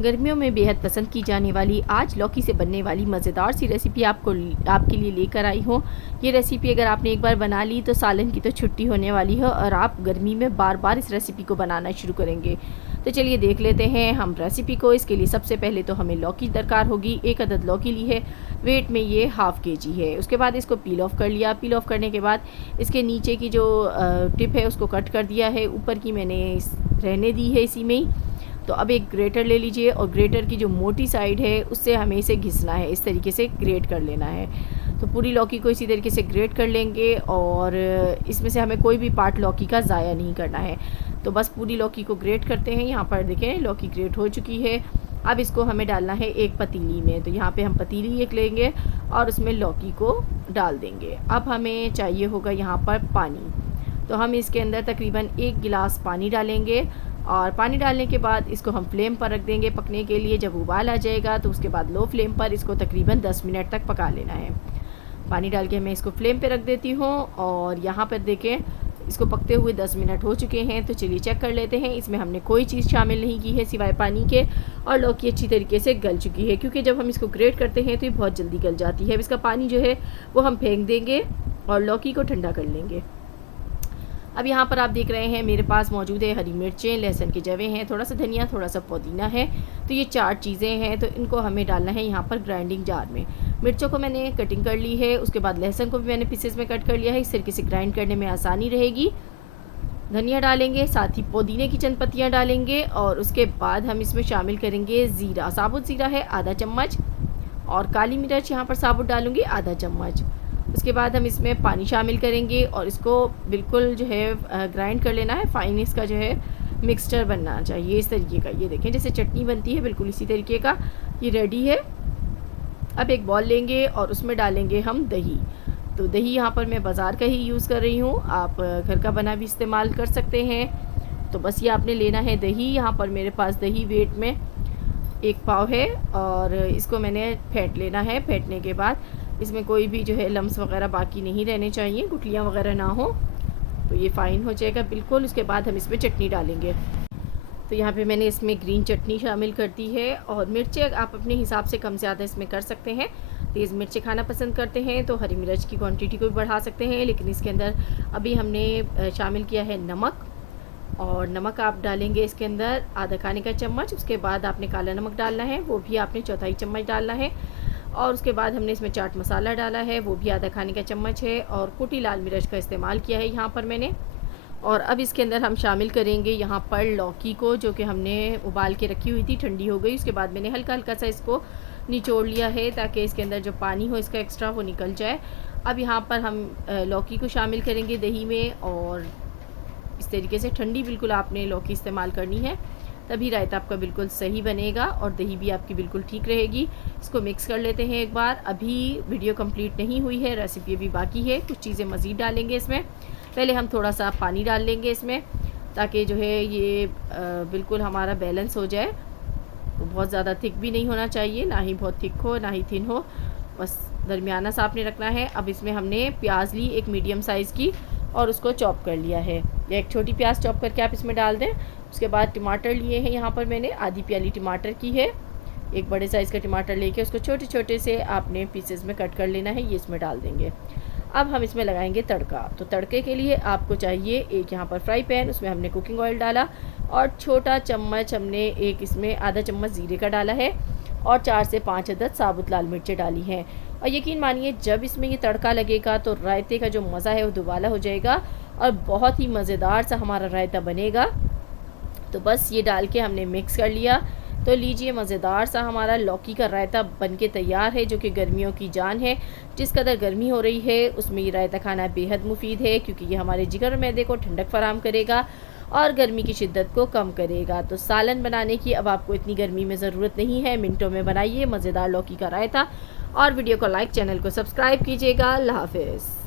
गर्मियों में बेहद पसंद की जाने वाली आज लौकी से बनने वाली मज़ेदार सी रेसिपी आपके लिए लेकर आई हूँ। ये रेसिपी अगर आपने एक बार बना ली तो सालन की तो छुट्टी होने वाली है और आप गर्मी में बार बार इस रेसिपी को बनाना शुरू करेंगे। तो चलिए देख लेते हैं हम रेसिपी को। इसके लिए सबसे पहले तो हमें लौकी दरकार होगी। 1 अदद लौकी ली है, वेट में ये हाफ़ केजी है। उसके बाद इसको पील ऑफ कर लिया। पील ऑफ करने के बाद इसके नीचे की जो टिप है उसको कट कर दिया है, ऊपर की मैंने रहने दी है इसी में ही। तो अब एक ग्रेटर ले लीजिए और ग्रेटर की जो मोटी साइड है उससे हमें इसे घिसना है, इस तरीके से ग्रेट कर लेना है। तो पूरी लौकी को इसी तरीके से ग्रेट कर लेंगे और इसमें से हमें कोई भी पार्ट लौकी का ज़ाया नहीं करना है। तो बस पूरी लौकी को ग्रेट करते हैं। यहाँ पर देखें लौकी ग्रेट हो चुकी है। अब इसको हमें डालना है एक पतीली में। तो यहाँ पे हम पतीली एक लेंगे और उसमें लौकी को डाल देंगे। अब हमें चाहिए होगा यहाँ पर पानी। तो हम इसके अंदर तकरीबन 1 गिलास पानी डालेंगे और पानी डालने के बाद इसको हम फ्लेम पर रख देंगे पकने के लिए। जब उबाल आ जाएगा तो उसके बाद लो फ्लेम पर इसको तकरीबन 10 मिनट तक पका लेना है। पानी डाल के मैं इसको फ्लेम पे रख देती हूँ और यहाँ पर देखें इसको पकते हुए 10 मिनट हो चुके हैं। तो चलिए चेक कर लेते हैं। इसमें हमने कोई चीज़ शामिल नहीं की है सिवाय पानी के और लौकी अच्छी तरीके से गल चुकी है, क्योंकि जब हम इसको ग्रेट करते हैं तो ये बहुत जल्दी गल जाती है। अब इसका पानी जो है वो हम फेंक देंगे और लौकी को ठंडा कर लेंगे। अब यहाँ पर आप देख रहे हैं मेरे पास मौजूद है हरी मिर्चें, लहसुन के जवे हैं, थोड़ा सा धनिया, थोड़ा सा पुदीना है। तो ये 4 चीज़ें हैं। तो इनको हमें डालना है यहाँ पर ग्राइंडिंग जार में। मिर्चों को मैंने कटिंग कर ली है, उसके बाद लहसुन को भी मैंने पीसेस में कट कर लिया है, इस तरीके से ग्राइंड करने में आसानी रहेगी। धनिया डालेंगे, साथ ही पुदीने की चंद पत्तियाँ डालेंगे और उसके बाद हम इसमें शामिल करेंगे ज़ीरा। साबुत ज़ीरा है आधा चम्मच और काली मिर्च यहाँ पर साबुत डालूँगी आधा चम्मच। उसके बाद हम इसमें पानी शामिल करेंगे और इसको बिल्कुल जो है ग्राइंड कर लेना है। फाइन इसका जो है मिक्सचर बनना चाहिए इस तरीके का। ये देखें जैसे चटनी बनती है बिल्कुल इसी तरीके का ये रेडी है। अब एक बॉल लेंगे और उसमें डालेंगे हम दही। तो दही यहाँ पर मैं बाज़ार का ही यूज़ कर रही हूँ, आप घर का बना भी इस्तेमाल कर सकते हैं। तो बस ये आपने लेना है दही। यहाँ पर मेरे पास दही वेट में 1 पाव है और इसको मैंने फेंट लेना है। फेंटने के बाद इसमें कोई भी जो है लम्स वगैरह बाकी नहीं रहने चाहिए, गुठलियाँ वगैरह ना हो। तो ये फ़ाइन हो जाएगा बिल्कुल। उसके बाद हम इसमें चटनी डालेंगे। तो यहाँ पे मैंने इसमें ग्रीन चटनी शामिल कर दी है और मिर्चें आप अपने हिसाब से कम ज़्यादा इसमें कर सकते हैं। तेज़ मिर्चें खाना पसंद करते हैं तो हरी मिर्च की क्वांटिटी को भी बढ़ा सकते हैं, लेकिन इसके अंदर अभी हमने शामिल किया है नमक। और नमक आप डालेंगे इसके अंदर आधा खाने का चम्मच। उसके बाद आपने काला नमक डालना है, वो भी आपने चौथाई चम्मच डालना है। और उसके बाद हमने इसमें चाट मसाला डाला है, वो भी आधा खाने का चम्मच है। और कुटी लाल मिर्च का इस्तेमाल किया है यहाँ पर मैंने। और अब इसके अंदर हम शामिल करेंगे यहाँ पर लौकी को, जो कि हमने उबाल के रखी हुई थी, ठंडी हो गई। उसके बाद मैंने हल्का हल्का सा इसको निचोड़ लिया है ताकि इसके अंदर जो पानी हो इसका एक्स्ट्रा वो निकल जाए। अब यहाँ पर हम लौकी को शामिल करेंगे दही में और इस तरीके से ठंडी बिल्कुल आपने लौकी इस्तेमाल करनी है, तभी रायता आपका बिल्कुल सही बनेगा और दही भी आपकी बिल्कुल ठीक रहेगी। इसको मिक्स कर लेते हैं एक बार। अभी वीडियो कंप्लीट नहीं हुई है, रेसिपी अभी बाकी है, कुछ चीज़ें मज़ीद डालेंगे इसमें। पहले हम थोड़ा सा पानी डाल लेंगे इसमें ताकि जो है ये बिल्कुल हमारा बैलेंस हो जाए। तो बहुत ज़्यादा थिक भी नहीं होना चाहिए, ना ही बहुत थिक हो ना ही थिन हो, बस दरमियाना सा आपने रखना है। अब इसमें हमने प्याज ली एक मीडियम साइज़ की और उसको चॉप कर लिया है, या एक छोटी प्याज चॉप करके आप इसमें डाल दें। उसके बाद टमाटर लिए हैं यहाँ पर मैंने आधी प्याली टमाटर की है। एक बड़े साइज़ का टमाटर लेके उसको छोटे छोटे से आपने पीसेस में कट कर लेना है, ये इसमें डाल देंगे। अब हम इसमें लगाएंगे तड़का। तो तड़के के लिए आपको चाहिए एक यहाँ पर फ्राई पैन, उसमें हमने कुकिंग ऑयल डाला और छोटा चम्मच हमने एक इसमें आधा चम्मच ज़ीरे का डाला है और 4 से 5 अदद साबुत लाल मिर्चें डाली हैं। और यकीन मानिए जब इसमें ये तड़का लगेगा तो रायते का जो मज़ा है वो दुबाला हो जाएगा और बहुत ही मज़ेदार सा हमारा रायता बनेगा। तो बस ये डाल के हमने मिक्स कर लिया। तो लीजिए मज़ेदार सा हमारा लौकी का रायता बनके तैयार है, जो कि गर्मियों की जान है। जिस कदर गर्मी हो रही है उसमें ये रायता खाना बेहद मुफीद है, क्योंकि ये हमारे जिगर और मैदे को ठंडक फराहम करेगा और गर्मी की शिद्दत को कम करेगा। तो सालन बनाने की अब आपको इतनी गर्मी में ज़रूरत नहीं है, मिनटों में बनाइए मज़ेदार लौकी का रायता। और वीडियो को लाइक, चैनल को सब्सक्राइब कीजिएगा। अल्लाह हाफ़िज़।